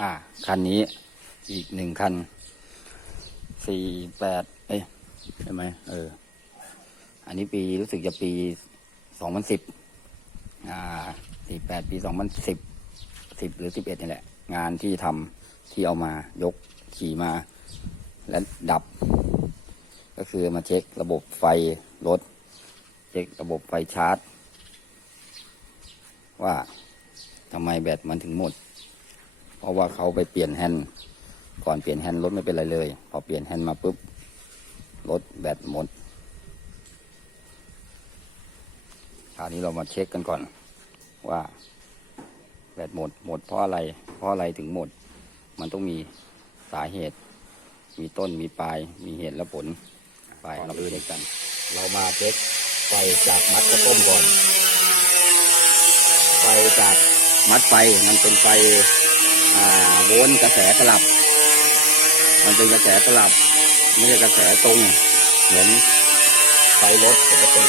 อ่า คันนี้อีกหนึ่งคันสี่แปดเอ้ยใช่ไหมเออ อันนี้ปีรู้สึกจะปีสองพันสิบอ่าสี่แปดปีสองพันสิบสิบหรือสิบเอ็ดนี่แหละ งานที่ทำที่เอามายกขี่มา และดับ ก็คือมาเช็คระบบไฟรถ เช็คระบบไฟชาร์จ ว่าทำไมแบตมันถึงหมด เพราะว่าเขาไปเปลี่ยนแฮนด์ก่อนเปลี่ยนแฮนด์รถไม่เป็นไรเลย พอเปลี่ยนแฮนด์มาปุ๊บรถแบตหมดคราวนี้เรามาเช็คกันก่อนว่าแบตหมดหมดเพราะอะไร เพราะอะไรถึงหมด มันต้องมีสาเหตุ มีต้นมีปลาย มีเหตุและผลไปเราไปเช็คกัน เรามาเช็คไฟจากมัดกระต้มก่อนไฟจาก มัดไฟมันเป็นไฟโวลต์กระแสสลับ มันเป็นกระแสสลับ ไม่ใช่กระแสตรง เหมือนไฟรถปกติ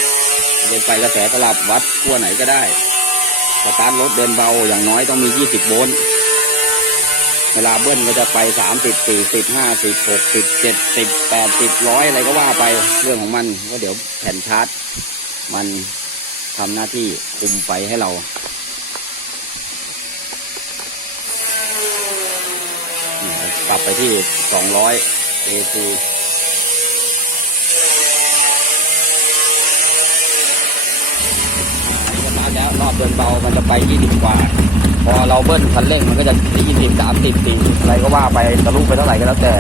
เป็นไฟกระแสสลับวัดขั้วไหนก็ได้สตาร์ทรถเดินเบาอย่างน้อยต้องมี 20 โวลต์เวลาเบิ้ลก็จะไป 30 40 50 60 70 80ร้อยอะไรก็ว่าไปเรื่องของมันก็เดี๋ยวแผ่นชาร์จ มันทำหน้าที่คุมไฟให้เรา กลับไปที่200 AC สตาร์ทแล้วรอบเดินเบา มันจะไป 20 กว่า พอเราเบิ้ลคันเร่ง มันก็จะ 20 30 40อะไรก็ว่าไปทะลุไปเท่าไหร่ก็แล้วแต่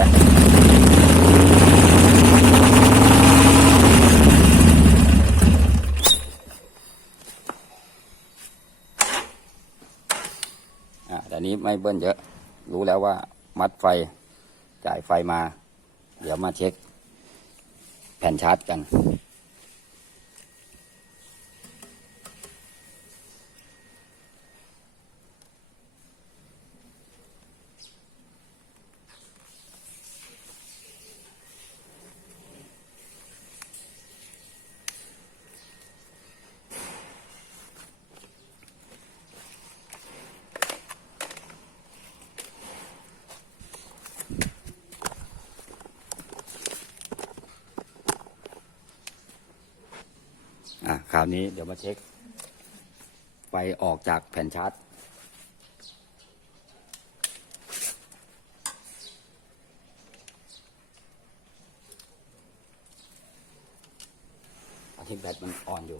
อ่าแต่นี้ไม่เบิ้ลเยอะ รู้แล้วว่า มัดไฟ จ่ายไฟมา เดี๋ยวมาเช็ค แผ่นชาร์จกัน อะคราวนี้เดี๋ยวมาเช็ค ไฟออกจากแผ่นชาร์จ อาทิตย์แบตมันอ่อนอยู่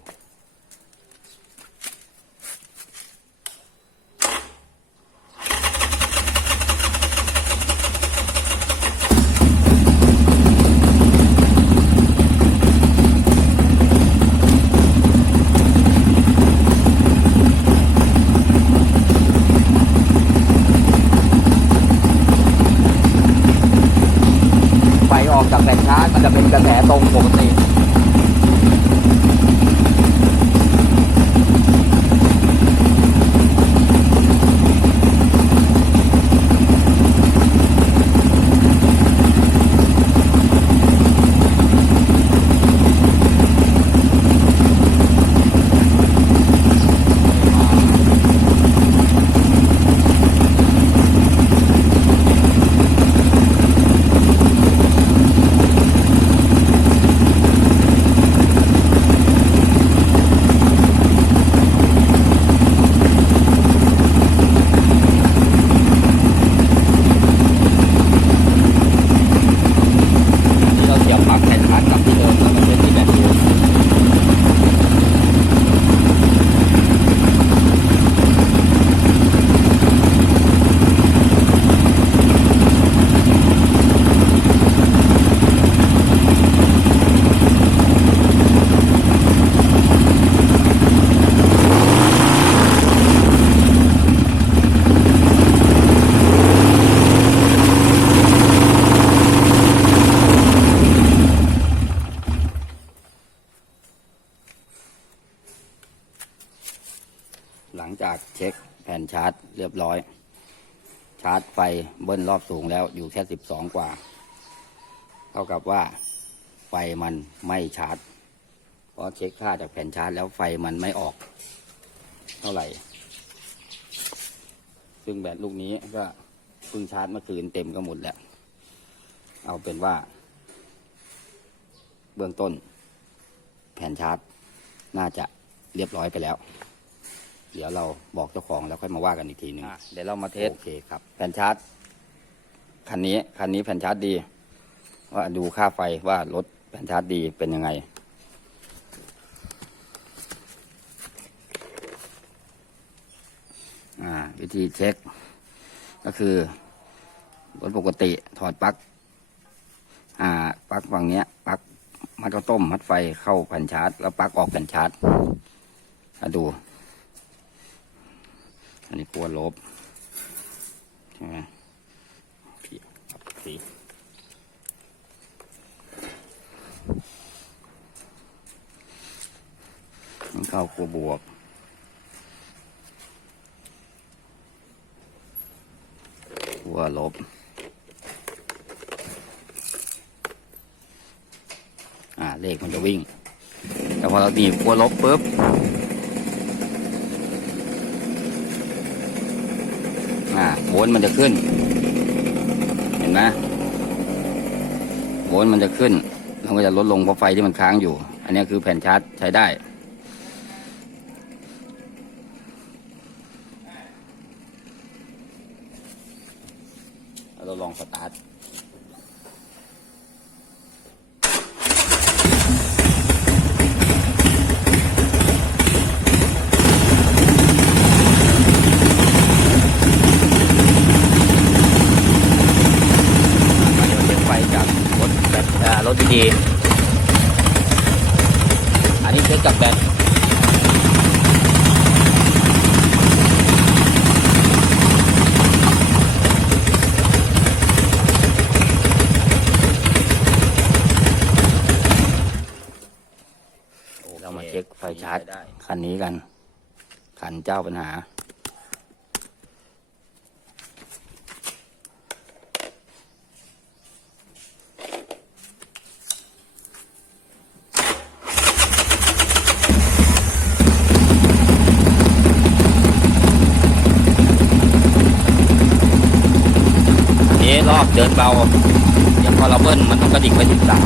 หลังจากเช็คแผ่นชาร์จเรียบร้อย ชาร์จไฟเบิ้ลรอบสูงแล้วอยู่แค่สิบสองกว่า เท่ากับว่าไฟมันไม่ชาร์จเพราะเช็คค่าจากแผ่นชาร์จแล้วไฟมันไม่ออก เท่าไหร่ ซึ่งแบตลูกนี้ก็เพิ่งชาร์จเมื่อคืนเต็มก็หมดแล้ว เอาเป็นว่า เบื้องต้น แผ่นชาร์จน่าจะเรียบร้อยไปแล้ว เดี๋ยวเราบอกเจ้าของแล้วค่อยมาว่ากันอีกทีหนึงเดี๋ยวเรามาเทส โอเคครับ แผ่นชาร์จคันนี้คันนี้แผ่นชาร์จดี ว่าดูค่าไฟว่ารถแผ่นชาร์จดีเป็นยังไง อ่า วิธีเช็ค ก็คือรถปกติถอดปลั๊กอ่าปลั๊กฝั่งเนี้ยปลั๊กมัดข้าวต้มมัดไฟเข้าแผ่นชาร์จ แล้วปลั๊กออกแผ่นชาร์จมาดู อันนี้กลัวลบใช่ไหมพี่สีมันเข้ากลัวบวกขั้วลบ อ่าเลขมันจะวิ่ง แต่พอเราหนีบขั้วลบปุ๊บ อ่า โวลต์มันจะขึ้น เห็นไหมโวลต์มันจะขึ้นแล้วก็จะลดลงเพราะไฟที่มันค้างอยู่ อันนี้คือแผ่นชาร์จใช้ได้เราลองสตาร์ท มันจะเป็นไฟจากรถแบตอ่าร ถดีๆอันนี้เช็คกับแบตเรามาเช็คไฟชาร์จคันนี้กัน คันเจ้าปัญหา อันนี้รอบ เบาอย่างพอเราเบิ้ลมันต้องกระดิกไปสิบสาม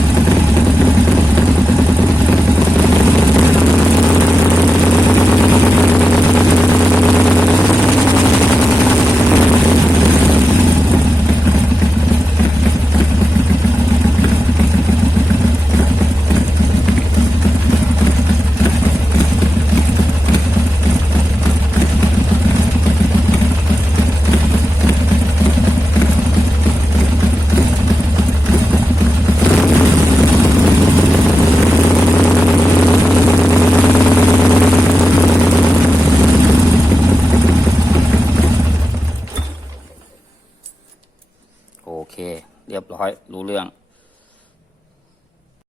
โอ